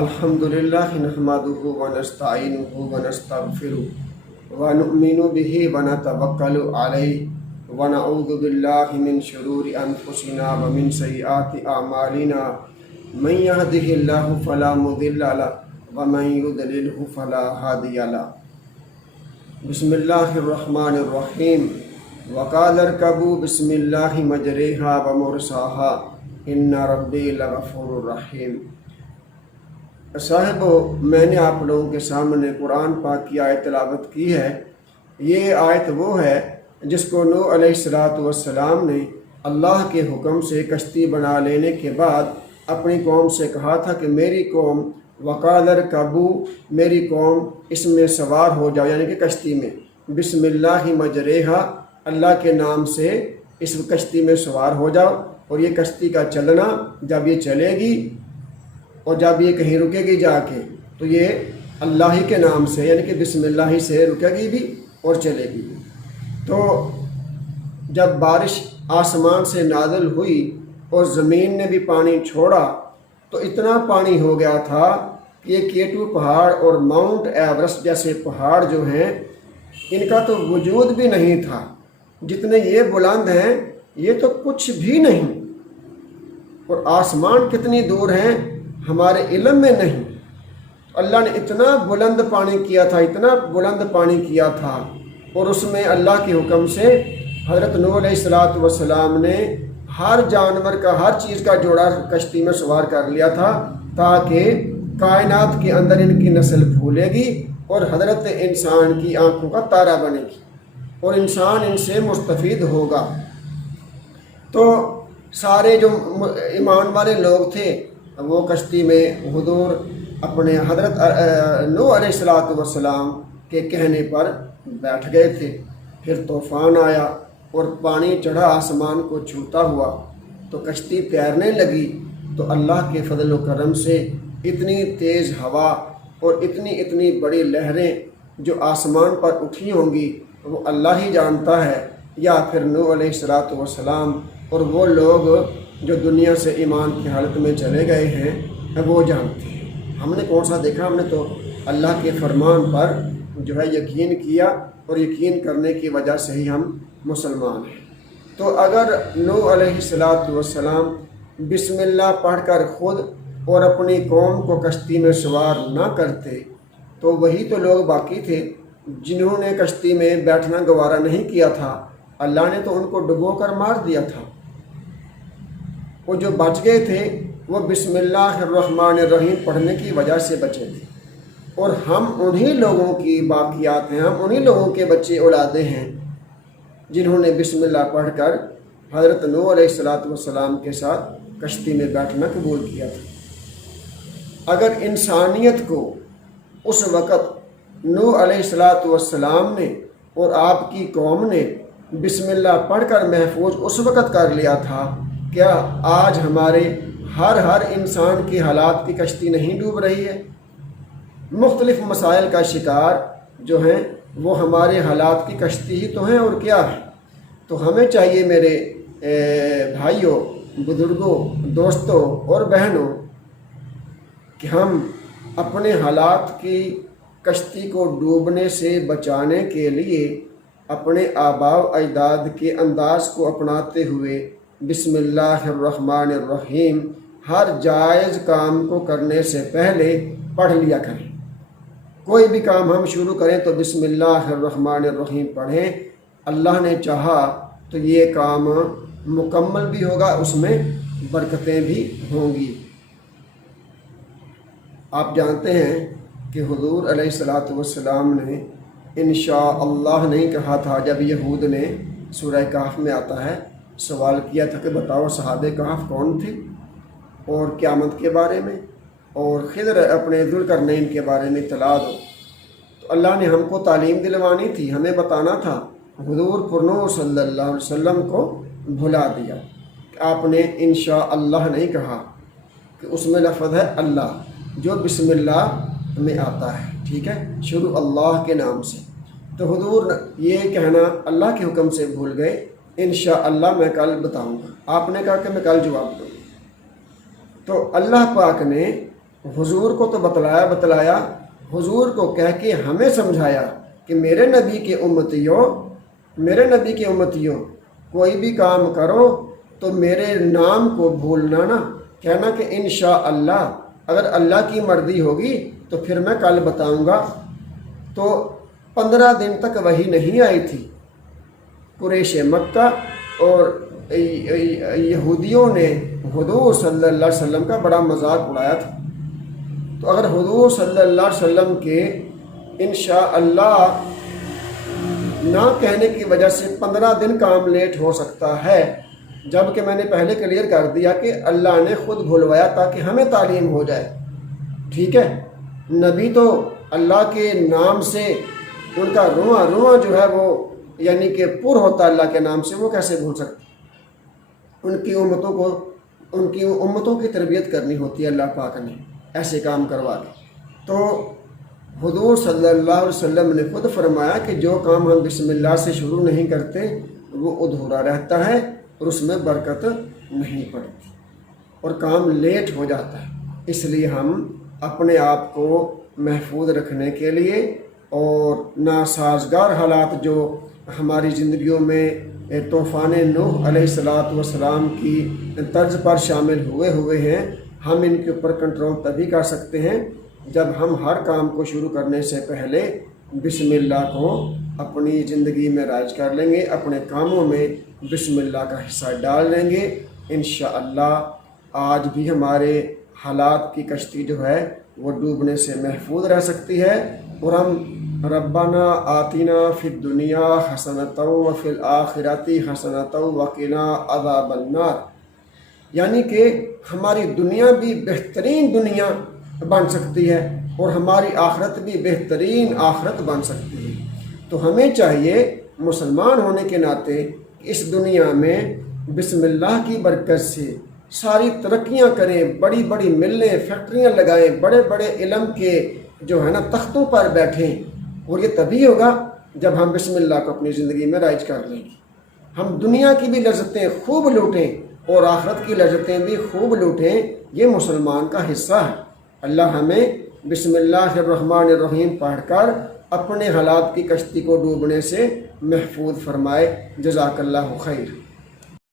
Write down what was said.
अल्हम्दुलिल्लाह नहमदुहु व नस्तईनुहु व नस्तगफिरुहु व नु'मिनु बिही व नतवक्कलु अलैहि व नऊज़ु बिल्लाहि मिन शुरूरि अनफुसिना व मिन सय्यिआति अअमालिना मन यहदिहिल्लाहु फला मुदिल्ल लहु व मन युद्लिलहु फला हादिय लहु। बिस्मिल्लाहिर्रहमानिर्रहीम। वक़ाल इरकबू बिस्मिल्लाहि मजरिहा व मुरसाहा इन्ना रब्बी लगफूरुर रहीम। साहिबो, मैंने आप लोगों के सामने कुरान पाक की आयत तिलावत की है। ये आयत वो है जिसको नूह अलैहिस्सलाम ने अल्लाह के हुक्म से कश्ती बना लेने के बाद अपनी कौम से कहा था कि मेरी कौम वक़ाल इरकबू, मेरी कौम इसमें सवार हो जाओ, यानी कि कश्ती में। बिस्मिल्लाहि मजरेहा, अल्लाह के नाम से इस कश्ती में सवार हो जाओ। और ये कश्ती का चलना, जब ये चलेगी और जब ये कहीं रुकेगी जाके, तो ये अल्लाह ही के नाम से, यानी कि बिस्मिल्लाह ही से रुकेगी भी और चलेगी भी। तो जब बारिश आसमान से नाज़िल हुई और ज़मीन ने भी पानी छोड़ा, तो इतना पानी हो गया था कि ये केटू पहाड़ और माउंट एवरेस्ट जैसे पहाड़ जो हैं, इनका तो वजूद भी नहीं था। जितने ये बुलंद हैं, ये तो कुछ भी नहीं। और आसमान कितनी दूर हैं, हमारे इल्म में नहीं। अल्लाह ने इतना बुलंद पानी किया था, इतना बुलंद पानी किया था, और उसमें अल्लाह के हुक्म से हज़रत नूह अलैहिस्सलाम ने हर जानवर का, हर चीज़ का जोड़ा कश्ती में सवार कर लिया था, ताकि कायनात के अंदर इनकी नस्ल फूलेगी और हज़रत इंसान की आंखों का तारा बनेगी और इंसान इनसे मुस्तफ़ीद होगा। तो सारे जो ईमान वाले लोग थे, वो कश्ती में हुजूर अपने हज़रत नूह अलैहिस्सलाम के कहने पर बैठ गए थे। फिर तूफ़ान आया और पानी चढ़ा आसमान को छूता हुआ, तो कश्ती तैरने लगी। तो अल्लाह के फजल व करम से इतनी तेज़ हवा और इतनी बड़ी लहरें जो आसमान पर उठी होंगी, वो अल्लाह ही जानता है, या फिर नूह अलैहिस्सलाम और वो लोग जो दुनिया से ईमान की हालत में चले गए हैं, वो जानते हैं। हमने कौन सा देखा, हमने तो अल्लाह के फरमान पर जो है यकीन किया, और यकीन करने की वजह से ही हम मुसलमान हैं। तो अगर नूह अलैहिस्सलाम बिस्मिल्लाह पढ़कर ख़ुद और अपनी कौम को कश्ती में सवार ना करते, तो वही तो लोग बाकी थे जिन्होंने कश्ती में बैठना गवारा नहीं किया था। अल्लाह ने तो उनको डुबो कर मार दिया था। वो जो बच गए थे, वो बिस्मिल्लाहिर्रहमानिर्रहीम पढ़ने की वजह से बचे थे। और हम उन्हीं लोगों की बाकियात हैं, हम उन्हीं लोगों के बच्चे औलादे हैं जिन्होंने बिस्मिल्लाह पढ़कर हज़रत नूह अलैहिस्सलाम के साथ कश्ती में बैठना कबूल किया था। अगर इंसानियत को उस वक़्त नूह अलैहिस्सलाम ने और आपकी कौम ने बिस्मिल्लाह पढ़कर महफूज उस वक़्त कर लिया था, क्या आज हमारे हर इंसान की हालात की कश्ती नहीं डूब रही है? मुख्तलिफ मसाइल का शिकार जो हैं, वो हमारे हालात की कश्ती ही तो हैं, और क्या है। तो हमें चाहिए मेरे भाइयों, बुज़ुर्गों, दोस्तों और बहनों, कि हम अपने हालात की कश्ती को डूबने से बचाने के लिए अपने आबाव अजदाद के अंदाज़ को अपनाते हुए बिस्मिल्लाहिर्रहमानिर्रहीम हर जायज़ काम को करने से पहले पढ़ लिया करें। कोई भी काम हम शुरू करें तो बिस्मिल्लाहिर्रहमानिर्रहीम पढ़ें। अल्लाह ने चाहा तो ये काम मुकम्मल भी होगा, उसमें बरकतें भी होंगी। आप जानते हैं कि हुजूर अलैहिस्सलाम ने इंशाअल्लाह नहीं कहा था जब यहूद ने सूरह कहफ में आता है सवाल किया था कि बताओ सहाबे कहफ कौन थे, और क़यामत के बारे में और खिदर अपने ज़ुल्करनैन के बारे में इत्तला दो। तो अल्लाह ने हमको तालीम दिलवानी थी, हमें बताना था। हुजूर पुरनो सल्लल्लाहु अलैहि वसल्लम को भुला दिया। आपने इंशाअल्लाह नहीं कहा, कि उसमें लफ्ज़ है अल्लाह, जो बिस्मिल्लाह में आता है, ठीक है, शुरू अल्लाह के नाम से। तो हुजूर ये कहना अल्लाह के हुक्म से भूल गए, इंशाअल्लाह मैं कल बताऊंगा। आपने कहा कि मैं कल जवाब दूँगा। तो अल्लाह पाक ने حضور کو تو بتلایا حضور کو کہہ کے ہمیں سمجھایا کہ میرے نبی کے امتیوں کوئی بھی کام کرو تو میرے نام کو بھولنا نہ، کہنا کہ انشاءاللہ اگر اللہ کی مرضی ہوگی تو پھر میں کل بتاؤں گا۔ تو 15 دن تک وحی نہیں آئی تھی۔ قریش مکہ اور یہودیوں نے حضور صلی اللہ علیہ وسلم کا بڑا مذاق اڑایا تھا۔ تو اگر حضور صلی اللہ علیہ وسلم کے انشاءاللہ نہ کہنے کی وجہ سے 15 دن کام لیٹ ہو سکتا ہے، جبکہ میں نے پہلے کلیئر کر دیا کہ اللہ نے خود بھولوایا تاکہ ہمیں تعلیم ہو جائے، ٹھیک ہے۔ نبی تو اللہ کے نام سے ان کا رواں جو ہے وہ یعنی کہ پر ہوتا اللہ کے نام سے، وہ کیسے بھول سکتے؟ ان کی امتوں کی تربیت کرنی ہوتی ہے اللہ پاک نے ایسے کام کروا کے۔ تو حضور صلی اللہ علیہ وسلم نے خود فرمایا کہ جو کام ہم بسم اللہ سے شروع نہیں کرتے وہ ادھورا رہتا ہے اور اس میں برکت نہیں پڑتی اور کام لیٹ ہو جاتا ہے۔ اس لیے ہم اپنے آپ کو محفوظ رکھنے کے لیے اور ناسازگار حالات جو ہماری زندگیوں میں طوفان نوح علیہ السلام کی طرز پر شامل ہوئے ہیں، ہم ان کے اوپر کنٹرول تبھی کر سکتے ہیں جب ہم ہر کام کو شروع کرنے سے پہلے بسم اللہ کو اپنی زندگی میں رائج کر لیں گے، اپنے کاموں میں بسم اللہ کا حصہ ڈال لیں گے۔ انشاءاللہ آج بھی ہمارے حالات کی کشتی جو ہے وہ ڈوبنے سے محفوظ رہ سکتی ہے، اور ہم ربنا آتنا فی الدنیا حسنۃ وفی الآخرۃ حسنۃ وقنا عذاب النار، یعنی کہ ہماری دنیا بھی بہترین دنیا بن سکتی ہے اور ہماری آخرت بھی بہترین آخرت بن سکتی ہے۔ تو ہمیں چاہیے مسلمان ہونے کے ناطے اس دنیا میں بسم اللہ کی برکت سے ساری ترقیاں کریں، بڑی بڑی ملیں فیکٹریاں لگائیں، بڑے بڑے علم کے جو ہے نا تختوں پر بیٹھیں، اور یہ تبھی ہوگا جب ہم بسم اللہ کو اپنی زندگی میں رائج کر لیں گے۔ ہم دنیا کی بھی لذتیں خوب لوٹیں اور آخرت کی لذتیں بھی خوب لوٹیں، یہ مسلمان کا حصہ ہے۔ اللہ ہمیں بسم اللہ الرحمن الرحیم پڑھ کر اپنے حالات کی کشتی کو ڈوبنے سے محفوظ فرمائے۔ جزاک اللہ خیر۔